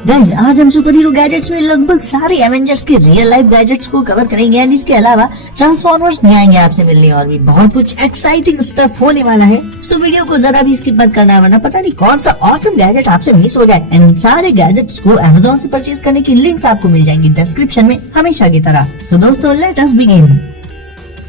Guys, आज हम super hero gadgets में लगभग सारे एवेंजर्स के रियल लाइफ गैजेट्स को कवर करेंगे एंड इसके अलावा ट्रांसफॉर्मर्स भी आएंगे आपसे मिलने और भी बहुत कुछ एक्साइटिंग स्टफ होने वाला है। सो वीडियो को जरा भी स्किप मत करना वरना पता नहीं कौन सा ऑसम गैजेट आपसे मिस हो जाए। एंड सारे गैजेट्स को अमेज़न से परचेज करने की लिंक्स आपको मिल जाएंगी डिस्क्रिप्शन में हमेशा की तरह। सो दोस्तों, लेट अस बिगिन।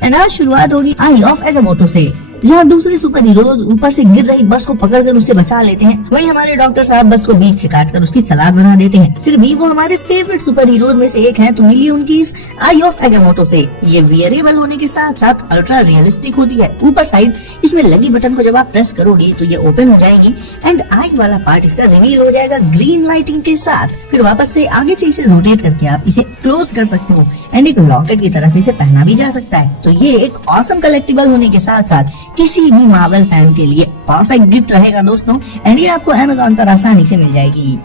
एंड आज शुरुआत होगी आई ऑफ एगामोटो से। जहाँ दूसरे सुपर हीरोज ऊपर से गिर रही बस को पकड़कर उसे बचा लेते हैं, वहीं हमारे डॉक्टर साहब बस को बीच से काटकर उसकी सलाद बना देते हैं। फिर भी वो हमारे फेवरेट सुपर हीरोज में से एक हैं, तो मिली उनकी इस आई ऑफ एगामोटो से। ये वियरेबल होने के साथ साथ अल्ट्रा रियलिस्टिक होती है। ऊपर साइड इसमें लगी बटन को जब आप प्रेस करोगे तो ये ओपन हो जाएगी एंड आई वाला पार्ट इसका रिवील हो जाएगा ग्रीन लाइटिंग के साथ। फिर वापस से आगे से इसे रोटेट करके आप इसे क्लोज कर सकते हो एंड एक लॉकेट की तरह से इसे पहना भी जा सकता है। तो ये एक ऑसम कलेक्टिबल होने के साथ साथ किसी भी मार्वल फैन के लिए परफेक्ट गिफ्ट रहेगा दोस्तों। एंड ये आपको अमेज़न पर आसानी से मिल जाएगी।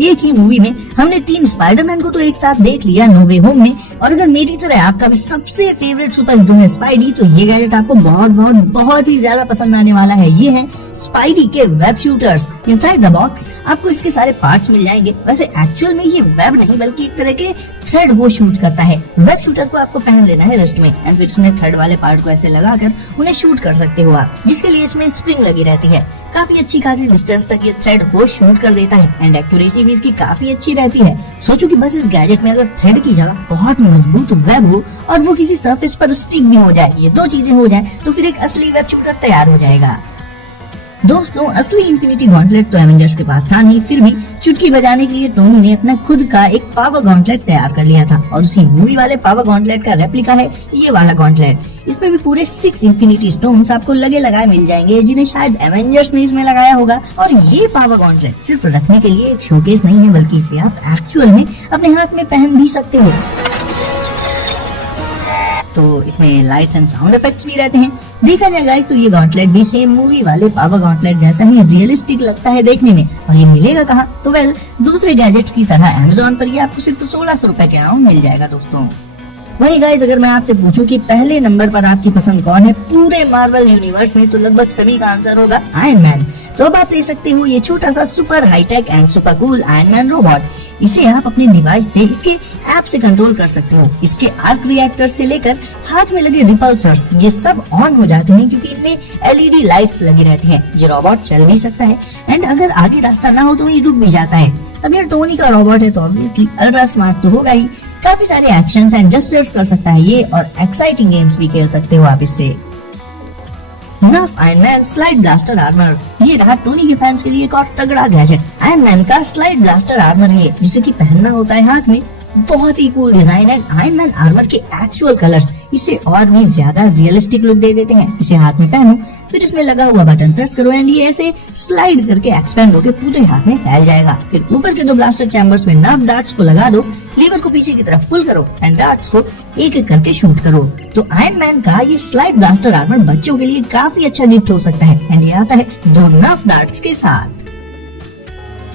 एक ही मूवी में हमने 3 स्पाइडरमैन को तो एक साथ देख लिया नो वे होम में, और अगर मेरी तरह आपका भी सबसे फेवरेट सुपर हीरो है स्पाइडी, तो ये गैजेट आपको बहुत ही ज्यादा पसंद आने वाला है। ये है स्पाइडी के web shooters. Inside the box आपको इसके सारे पार्ट्स मिल जाएंगे। वैसे एक्चुअल में ये वेब नहीं बल्कि एक तरह के थ्रेड को शूट करता है। वेब शूटर को आपको पहन लेना है रिस्ट में एंड फिर इसमें थ्रेड वाले पार्ट को ऐसे लगाकर उन्हें शूट कर सकते हो आप, जिसके लिए इसमें स्प्रिंग लगी रहती है। काफी अच्छी खासी डिस्टेंस तक ये थ्रेड को शूट कर देता है एंड एक्यूरेसी भी इसकी काफी अच्छी रहती है। सोचो कि बस इस गैजेट में अगर थ्रेड की जगह बहुत मजबूत वेब हो और वो किसी सरफेस पर स्टिक भी हो जाए, ये 2 चीजें हो जाए तो फिर एक असली वेब शूटर तैयार हो जाएगा। दोस्तों, असली इन्फिनिटी गॉन्टलेट तो एवेंजर्स के पास था नहीं, फिर भी चुटकी बजाने के लिए टोनी ने अपना खुद का एक पावर गॉन्टलेट तैयार कर लिया था और उसी मूवी वाले पावर गॉन्टलेट का रेप्लिका है ये वाला गॉन्टलेट। इसमें भी पूरे 6 इन्फिनिटी स्टोन्स आपको लगे लगाए मिल जाएंगे, जिन्हें शायद एवेंजर्स ने इसमें लगाया होगा। और ये पावर गॉन्टलेट सिर्फ रखने के लिए एक शोकेस नहीं है, बल्कि इसे आप एक्चुअल में अपने हाथ में पहन भी सकते हो। तो इसमें लाइट एंड साउंड इफेक्ट्स भी रहते हैं। देखा जाए गाइस तो ये गॉन्टलेट भी सेम मूवी वाले पावर गॉन्टलेट जैसा ही रियलिस्टिक लगता है देखने में। और ये मिलेगा कहाँ? तो वेल, दूसरे गैजेट्स की तरह अमेज़न पर ये आपको सिर्फ 1600 रुपए के अराउंड मिल जाएगा दोस्तों। वही गाइस, अगर मैं आपसे पूछूं कि पहले नंबर पर आपकी पसंद कौन है पूरे मार्वल यूनिवर्स में, तो लगभग सभी का आंसर होगा आयरन मैन। तो अब आप ले सकते हो ये छोटा सा super high tech and super cool Iron Man robot. इसे आप अपने डिवाइस से इसके ऐप से कंट्रोल कर सकते हो। इसके आर्क रिएक्टर से लेकर हाथ में लगे रिपल्सर्स ये सब ऑन हो जाते हैं क्योंकि इनमें एलईडी लाइट्स लगी रहती हैं। ये रोबोट चल भी सकता है एंड अगर आगे रास्ता ना हो तो ये रुक भी जाता है। अब ये टोनी का रोबोट है तो ऑब्वियसली अल्ट्रा स्मार्ट तो होगा ही। काफी सारे एक्शंस एंड जेस्चर्स कर सकता है ये और एक्साइटिंग गेम्स भी खेल सकते हो आप इससे। Nerf Iron Man slide blaster armour. ये रहा टोनी के फैंस के लिए एक और तगड़ा गैजेट। आयरन मैन का स्लाइड ब्लास्टर आर्मर है जिसे कि पहनना होता है हाथ में। बहुत ही कूल डिजाइन है। आयरन मैन आर्मर के एक्चुअल कलर्स इसे और भी ज्यादा रियलिस्टिक लुक दे देते हैं। इसे हाथ में पहनो, फिर इसमें लगा हुआ बटन प्रेस करो एंड ये ऐसे स्लाइड करके एक्सपेंड होकर पूरे हाथ में फैल जाएगा। फिर ऊपर के 2 ब्लास्टर चैम्बर्स में नर्व डार्ट्स को लगा दो, लीवर को पीछे की तरफ पुल करो एंड डार्ट्स को एक एक करके शूट करो। तो आयरन मैन का ये स्लाइड ब्लास्टर आर्मर बच्चों के लिए काफी अच्छा गिफ्ट हो सकता है एंड ये आता है 2 नर्व डार्ट्स के साथ।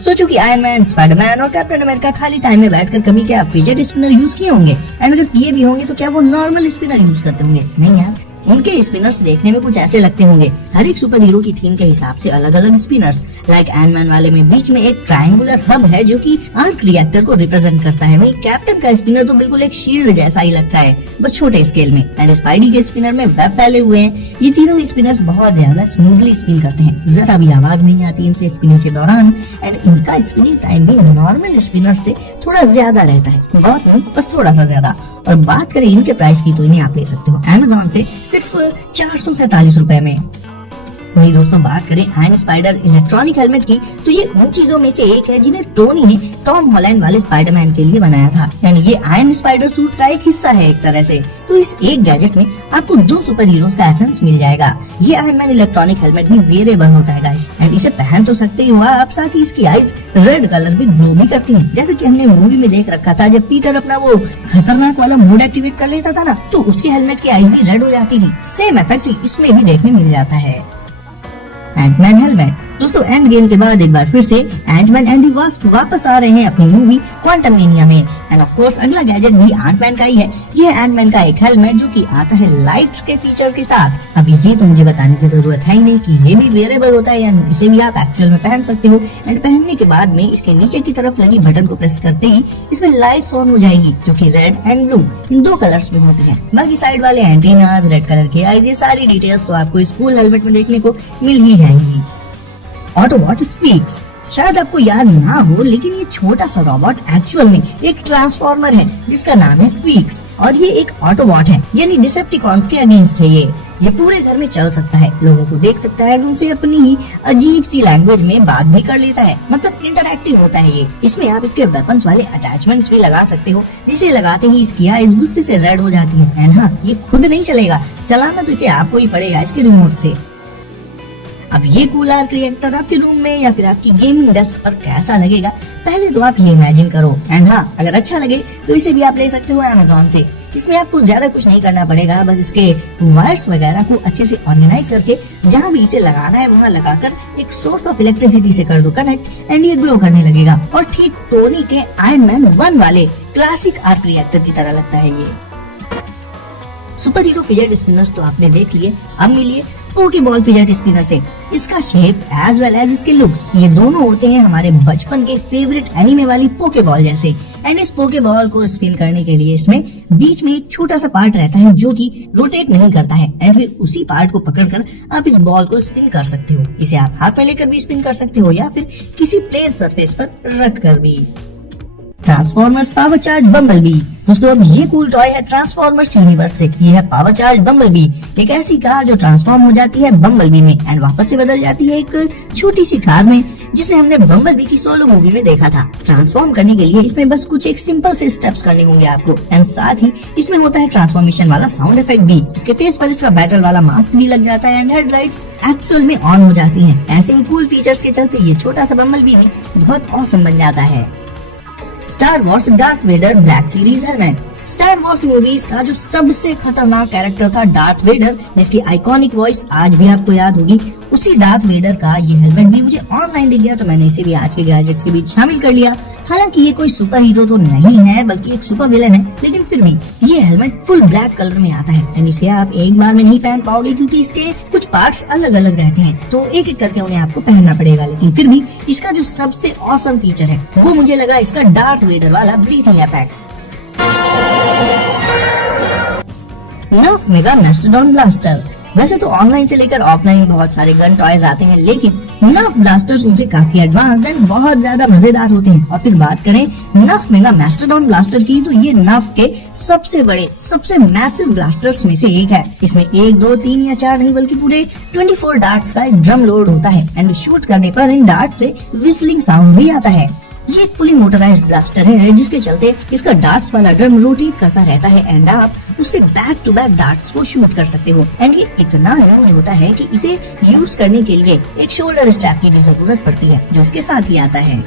सोचो कि आयरन मैन, स्पाइडरमैन और कैप्टन अमेरिका खाली टाइम में बैठकर कभी क्या फिजेट स्पिनर यूज किए होंगे? एंड अगर किए भी होंगे तो क्या वो नॉर्मल स्पिनर यूज करते होंगे? नहीं यार, उनके स्पिनर्स देखने में कुछ ऐसे लगते होंगे। हर एक सुपर हीरो की थीम के हिसाब से अलग अलग स्पिनर्स। लाइक आयरन मैन वाले में बीच में एक ट्रायंगुलर हब है जो कि आर्क रिएक्टर को रिप्रेजेंट करता है। वहीं कैप्टन का स्पिनर तो बिल्कुल एक शील्ड जैसा ही लगता है, बस छोटे स्केल में। एंड स्पाइडी के स्पिनर में वेब फैले हुए हैं। ये तीनों ही स्पिनर्स बहुत ज्यादा स्मूथली स्पिन करते हैं, जरा भी आवाज नहीं आती इनसे स्पिनिंग के दौरान। एंड इनका स्पिनिंग टाइम भी नॉर्मल स्पिनर से थोड़ा ज्यादा रहता है, बहुत नहीं बस थोड़ा सा ज्यादा। और बात करें इनके प्राइस की तो इन्हें आप ले सकते हो अमेज़न से सिर्फ 447 रुपए में। वही दोस्तों, बात करें आयरन स्पाइडर इलेक्ट्रॉनिक हेलमेट की, तो ये उन चीजों में से एक है जिन्हें टोनी ने टॉम हॉलैंड वाले स्पाइडरमैन के लिए बनाया था। यानी ये आयरन स्पाइडर सूट का एक हिस्सा है एक तरह से। तो इस एक गैजेट में आपको 2 सुपर हीरोज का एसेंस मिल जाएगा। ये आयरन मैन इलेक्ट्रॉनिक हेलमेट भी वेरिएबल होता है गाइस एंड इसे पहन तो सकते ही हो आप, साथ ही इसकी आईज रेड कलर भी ग्लो भी करती हैं। जैसे कि हमने मूवी में देख रखा था, जब पीटर अपना वो खतरनाक वाला मोड एक्टिवेट कर लेता था ना, तो उसके हेलमेट की आईज भी रेड हो जाती थी। सेम इफेक्ट इसमें भी देखने मिल जाता है। Ant Man helmet. दोस्तों एंड गेम के बाद एक बार फिर से एंटमैन एंड द वास्प वापस आ रहे हैं अपनी मूवी क्वांटममेनिया में। एंड ऑफ कोर्स अगला गैजेट भी एंटमैन का ही है। ये एंटमैन का एक हेलमेट जो कि आता है लाइट्स के फीचर के साथ। अभी ये तो मुझे बताने की जरूरत है ही नहीं कि ये भी वेयरेबल होता है या इसे भी आप एक्चुअल में पहन सकते हो। एंड पहनने के बाद में इसके नीचे की तरफ लगी बटन को प्रेस करते ही इसमें लाइट्स ऑन हो जाएगी जो कि red and blue in 2 colours में होती है। बाकी साइड वाले एंटीनास, रेड कलर के आईज, ये सारी डिटेल्स तो आपको इस कूल हेलमेट में देखने को मिल ही जाएंगी। ऑटोबॉट स्पीक्स। शायद आपको याद ना हो लेकिन ये छोटा सा रोबोट एक्चुअल में एक ट्रांसफॉर्मर है जिसका नाम है स्पीक्स और ये एक ऑटोबॉट है, यानी डिसेप्टिकॉन्स के अगेंस्ट है। ये पूरे घर में चल सकता है, लोगों को देख सकता है, उनसे अपनी ही अजीब सी लैंग्वेज में बात भी कर लेता है, मतलब इंटरैक्टिव होता है ये। इसमें आप इसके वेपन्स वाले अटैचमेंट्स भी लगा सकते हो, जिसे लगाते ही इसकी आईज गुस्से से रेड हो जाती है। एंड हाँ, ये खुद नहीं चलेगा, चलाना तो इसे आपको ही पड़ेगा इसके रिमोट से। अब ये कूल आर्क रिएक्टर आपके रूम में या फिर आपकी गेमिंग डेस्क पर कैसा लगेगा, पहले तो आप ये इमेजिन करो। एंड हाँ, अगर अच्छा लगे तो इसे भी आप ले सकते हो अमेज़न से। इसमें आपको ज्यादा कुछ नहीं करना पड़ेगा, बस इसके वायर्स वगैरह को अच्छे से ऑर्गेनाइज करके जहाँ भी इसे लगाना है वहाँ लगाकर एक सोर्स ऑफ इलेक्ट्रिसिटी से कर दो कनेक्ट एंड ये ग्लो करने लगेगा। और ठीक टोनी के आयरन मैन 1 वाले क्लासिक आर्क रिएक्टर की तरह लगता है ये। सुपर हीरो फिजेट स्पिनर्स तो आपने देख लिए, अब मिलिए पोकेबॉल फिजेट स्पिनर से। इसका शेप एज वेल एज इसके लुक्स, ये दोनों होते हैं हमारे बचपन के फेवरेट एनीमे वाली पोकेबॉल जैसे। एंड इस पोकेबॉल को स्पिन करने के लिए इसमें बीच में एक छोटा सा पार्ट रहता है जो कि रोटेट नहीं करता है। एंड फिर उसी पार्ट को पकड़कर आप इस बॉल को स्पिन कर सकते हो। इसे आप हाथ में लेकर भी स्पिन कर सकते हो या फिर किसी प्लेन सरफेस पर रख कर भी। Transformers power charge bumblebee. दोस्तों अब ये कूल टॉय है ट्रांसफॉर्मर्स यूनिवर्स से। ये है पावर चार्ज बम्बलबी, एक ऐसी कार जो ट्रांसफॉर्म हो जाती है बम्बलबी में एंड वापस से बदल जाती है एक छोटी सी कार में, जिसे हमने बम्बलबी की सोलो मूवी में देखा था। ट्रांसफॉर्म करने के लिए इसमें बस कुछ एक सिंपल से स्टेप्स करने होंगे आपको। एंड साथ ही इसमें होता है ट्रांसफॉर्मेशन वाला साउंड इफेक्ट भी। इसके फेस पर इसका बैटल वाला मास्क भी लग जाता है एंड हेडलाइट्स एक्चुअल में ऑन हो जाती हैं। ऐसे ही कूल फीचर्स के चलते ये छोटा सा बम्बलबी भी बहुत ऑसम बन जाता है। Star Wars Darth Vader black series helmet. Star Wars movies का जो सबसे खतरनाक कैरेक्टर था डार्थ वेडर, जिसकी आइकॉनिक वॉइस आज भी आपको याद होगी, उसी डार्थ वेडर का ये हेलमेट भी मुझे ऑनलाइन दिख गया तो मैंने इसे भी आज के गैजेट्स के बीच शामिल कर लिया। हालांकि ये कोई सुपर हीरो तो नहीं है बल्कि एक सुपर विलन है, लेकिन फिर भी ये हेलमेट फुल ब्लैक कलर में आता है एंड इसे आप एक बार में नहीं पहन पाओगे क्योंकि इसके कुछ पार्ट्स अलग अलग रहते हैं, तो एक एक करके उन्हें आपको पहनना पड़ेगा। लेकिन फिर भी इसका जो सबसे ऑसम फीचर है वो मुझे लगा इसका डार्थ वेडर वाला breathing effect. नर्फ mega mastodon blaster. वैसे तो ऑनलाइन से लेकर ऑफलाइन बहुत सारे गन टॉयज आते हैं, लेकिन नर्फ ब्लास्टर्स उनसे काफी एडवांस्ड एंड बहुत ज्यादा मजेदार होते हैं। और फिर बात करें नर्फ मेगा मैस्टोडॉन ब्लास्टर की, तो ये नर्फ के सबसे बड़े सबसे मैसिव ब्लास्टर्स में से एक है। इसमें 1, 2, 3 या 4 नहीं बल्कि पूरे 24 डार्ट्स का एक ड्रम लोड होता है एंड शूट करने पर इन डार्ट से विस्लिंग साउंड भी आता है। ये एक फुली मोटराइज्ड ब्लास्टर है जिसके चलते इसका डार्ट्स वाला ड्रम रोटेट करता रहता है एंड आप उससे बैक टू बैक डार्ट्स को शूट कर सकते हो। एंड ये इतना ह्यूज होता है कि इसे यूज करने के लिए एक शोल्डर स्ट्रैप की भी जरूरत पड़ती है जो इसके साथ ही आता है।